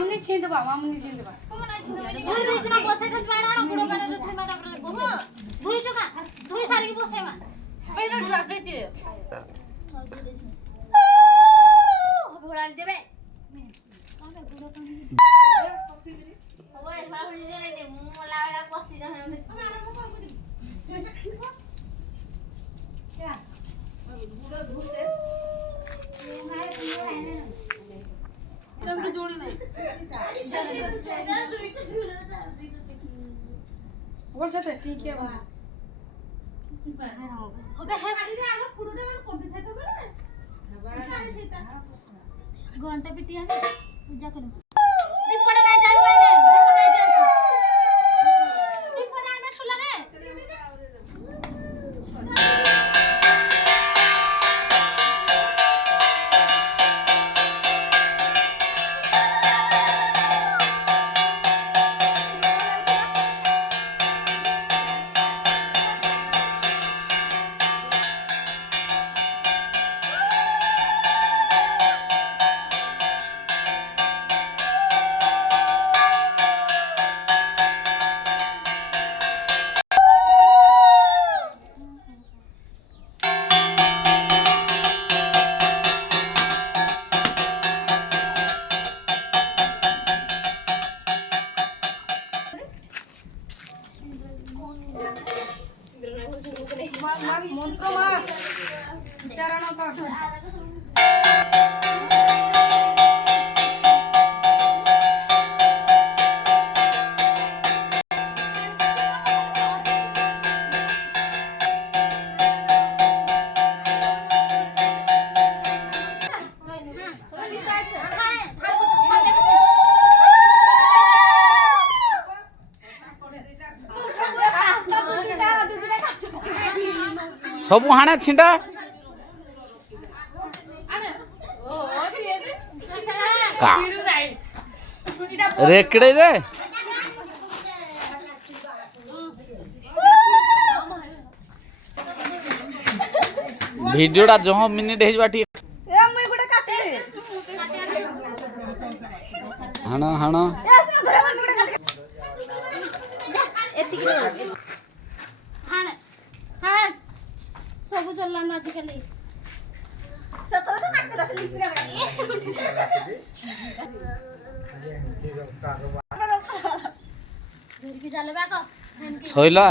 मामनी छीन देबा धुई दिस ना बसे खस बाड़ा ना गुड़ो बाड़ा थई मा तापर बसे धुई चुका धुई सारी की बसे मा पहिला राखै छि भोळा देबे काबे गुड़ो कनी ओए फाहुली दे रे मोला वाला पसी जा आरंभ कर दे क्या गुड़ो धुते जोड़ी नहीं बोल सकते ठीक है बाबा होबे है गाड़ी रे आगे फुडुटे में कर देथे तो बरे घंटा पिटी हम पूजा करू दीपड़ा ना जाड़ू गाय ने दीपड़ा गाय जाड़ू दीपड़ा आने ठुला रे मंत्र मार उच्चारण कर सब हाणे छिंडा का रेकड़े रे वीडियोटा जो मिनिट हे बाटी ए मुई गुडे काटे हाना हाना ए सुन घरे मन गुडे काटे एतिक हाने हान सब चलला ना आजिकली सतरो तो काटला से लिख रे घर की जाले बाको सोइला